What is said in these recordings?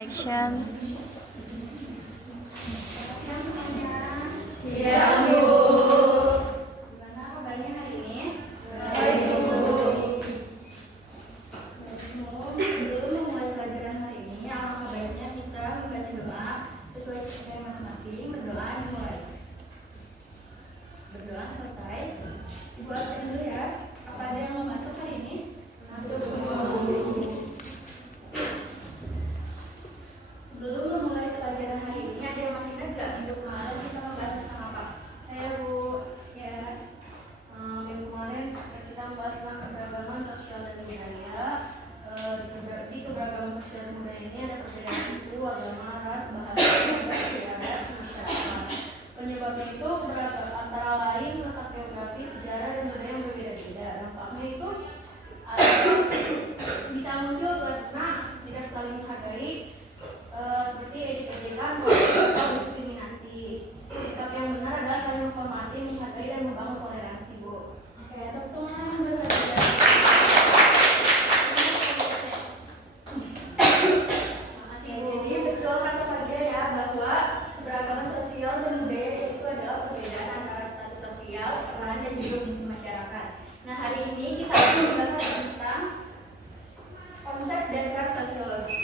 Action. Siang, Bu. Gimana kabarnya hari ini? Baik, Bu. Sebelum memulai pelajaran hari ini, alangkah baiknya kita membaca doa sesuai kepercayaan masing-masing. Berdoa dimulai. Berdoa selesai. Ibu absen dulu ya. Apa ada yang mau masuk hari ini? Masuk semua, Bu. Sebelum memulai pelajaran hari ini, ada yang masih ingat gak minggu kemarin kita membahas tentang apa? Saya, Bu. Ya, Minggu kemarin kita membahas tentang keberagaman sosial dan budaya. Di keberagaman sosial dan budaya ini ada perbedaan suku, agama, ras, bahasa, adat, masyarakat. Penyebabnya itu antara lain letak geografi, sejarah, dan budaya yang berbeda-beda. Dampaknya itu bisa muncul karena tidak saling menghargai, seperti ejekan atau diskriminasi. Sikap yang benar adalah saling menghormati, menghargai, dan membangun toleransi, Bu. oke, tepuk tangan untuk saja. Jadi betul kata Fadia ya bahwa keberagaman sosial dan budaya itu adalah perbedaan antara status sosial, peran, dan juga fungsi masyarakat. Nah, hari ini kita akan membahas tentang konsep dasar sosiologi.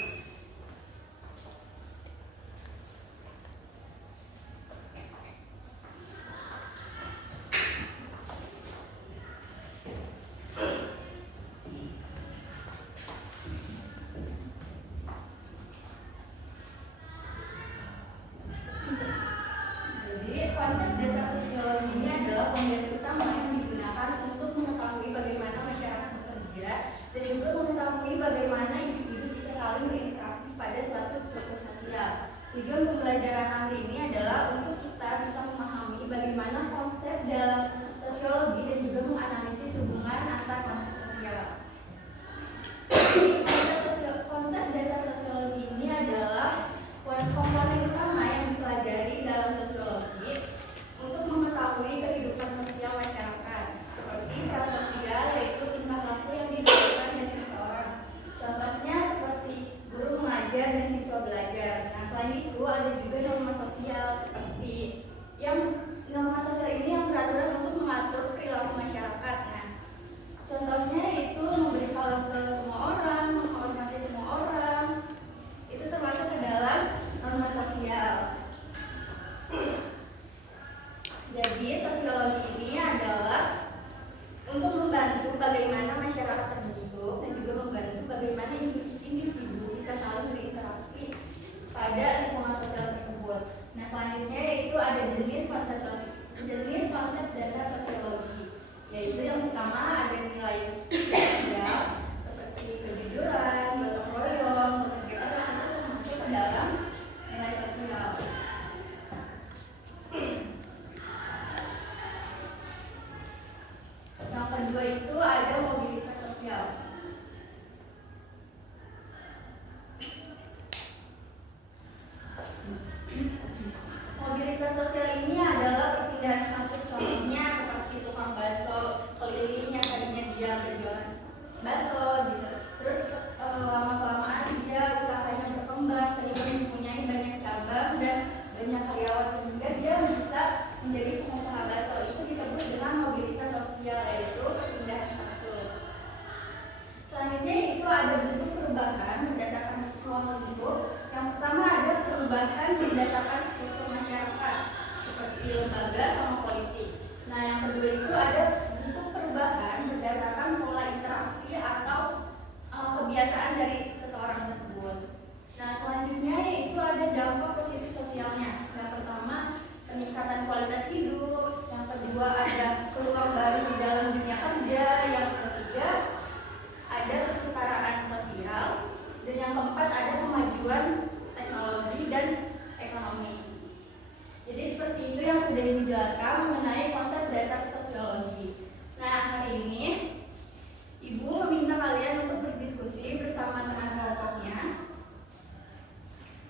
Jadi konsep dasar sosiologi ini adalah fondasi utama yang digunakan untuk mengetahui bagaimana masyarakat bekerja dan juga mengetahui bagaimana individu bisa saling berinteraksi pada suatu struktur sosial. Tujuan pembelajaran hari ini adalah untuk kita bisa memahami bagaimana konsep dalam sosiologi dan juga menganalisis hubungan antar konsep sosial. Konsep dasar sosiologi ini adalah komponen utama yang dipelajari dalam sosiologi untuk mengetahui kehidupan sosial masyarakat, seperti peran sosial, yaitu tingkah laku yang dilakukan dari seseorang. Contohnya seperti guru mengajar dan siswa belajar. Nah, selain itu ada juga norma sosial seperti norma sosial ini yang beraturan untuk mengatur perilaku masyarakat. Nah, contohnya itu memberi salam ke semua orang, menghormati semua orang. Itu termasuk ke dalam norma sosial. Jadi sosiologi ini adalah untuk membantu bagaimana masyarakat terbentuk dan juga membantu bagaimana individu bisa saling berinteraksi pada lingkungan sosial tersebut. Nah, selanjutnya yaitu ada jenis konsep dasar sosiologi, yaitu yang pertama ada nilai sosial seperti kejujuran, gotong royong, bekerja keras, itu termasuk ke dalam nilai sosial. Yang kedua itu ada mobilitas sosial. Mobilitas sosial ini adalah perpindahan status, contohnya seperti tukang bakso keliling yang tadinya dia berjualan bakso gitu. Terus lama-kelamaan dia usahanya berkembang sehingga mempunyai banyak cabang dan banyak karyawan sehingga dia bisa menjadi pengusaha bakso. Itu disebut dengan mobilitas sosial, yaitu perpindahan status. Selanjutnya itu ada bentuk perubahan berdasarkan ruang lingkup. Yang pertama ada perubahan berdasarkan struktur masyarakat seperti lembaga sama politik. Nah, yang kedua itu ada bentuk perubahan berdasarkan pola interaksi atau kebiasaan dari seseorang tersebut. Nah, selanjutnya yaitu ada dampak positif sosialnya. Yang pertama peningkatan kualitas hidup, yang kedua ada peluang baru di dalam dunia kerja, yang ketiga ada kesetaraan sosial, dan yang keempat ada kemajuan teknologi dan ekonomi. Jadi seperti itu yang sudah dijelaskan mengenai konsep dasar sosiologi. Nah, hari ini Ibu meminta kalian untuk berdiskusi bersama teman kelompoknya.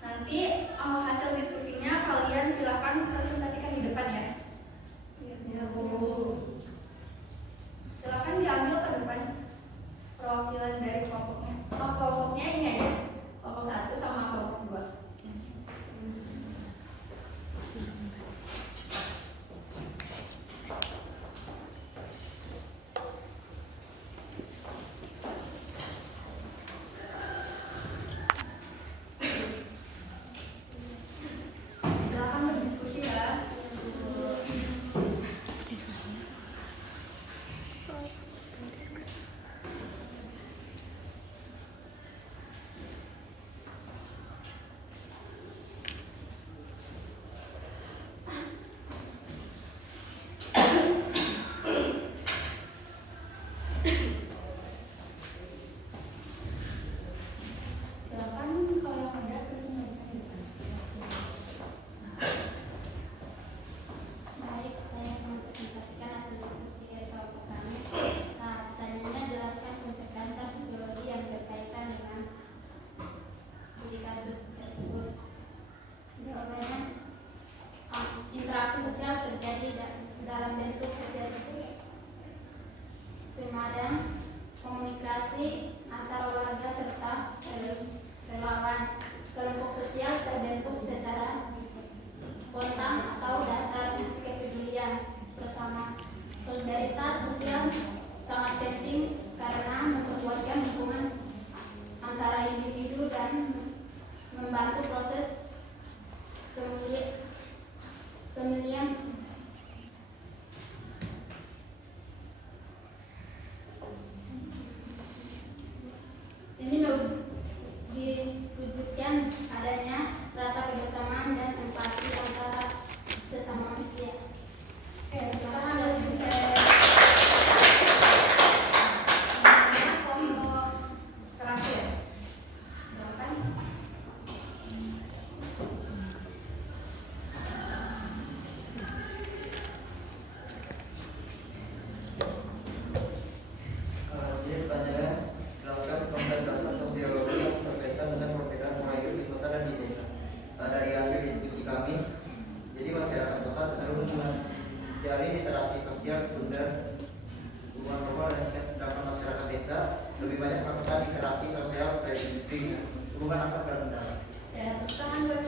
Nanti hasil diskusinya kalian silakan presentasikan di depan ya. Ya, Bu. Silakan diambil ke depan perwakilan dari kelompoknya. Kelompoknya ini aja, kelompok 1 sama kelompok tersebut. Jawabannya, interaksi sosial terjadi dalam bentuk semadang komunikasi antar warga serta relawan. Kelompok sosial terbentuk secara spontan atau dasar kepedulian bersama. Solidaritas sosial sangat penting karena memperkuatkan hubungan antara individu dan membantu proses pemilihan ini diwujudkan adanya rasa kebersamaan dan empati antara sesama manusia. Terima kasih. Kelompok terakhir. Silakan. Jadi pertanyaan, jelaskan konsep dasar sosiologi yang berkaitan dengan perbedaan pola hidup di kota dan di desa. Dari hasil diskusi kami, jadi masyarakat kota cenderung menjalin interaksi sosial sekunder, hubungan formal dan intens, sedangkan masyarakat desa lebih banyak melakukan interaksi sosial dari hubungan antar pendapat. Ya, tangan buat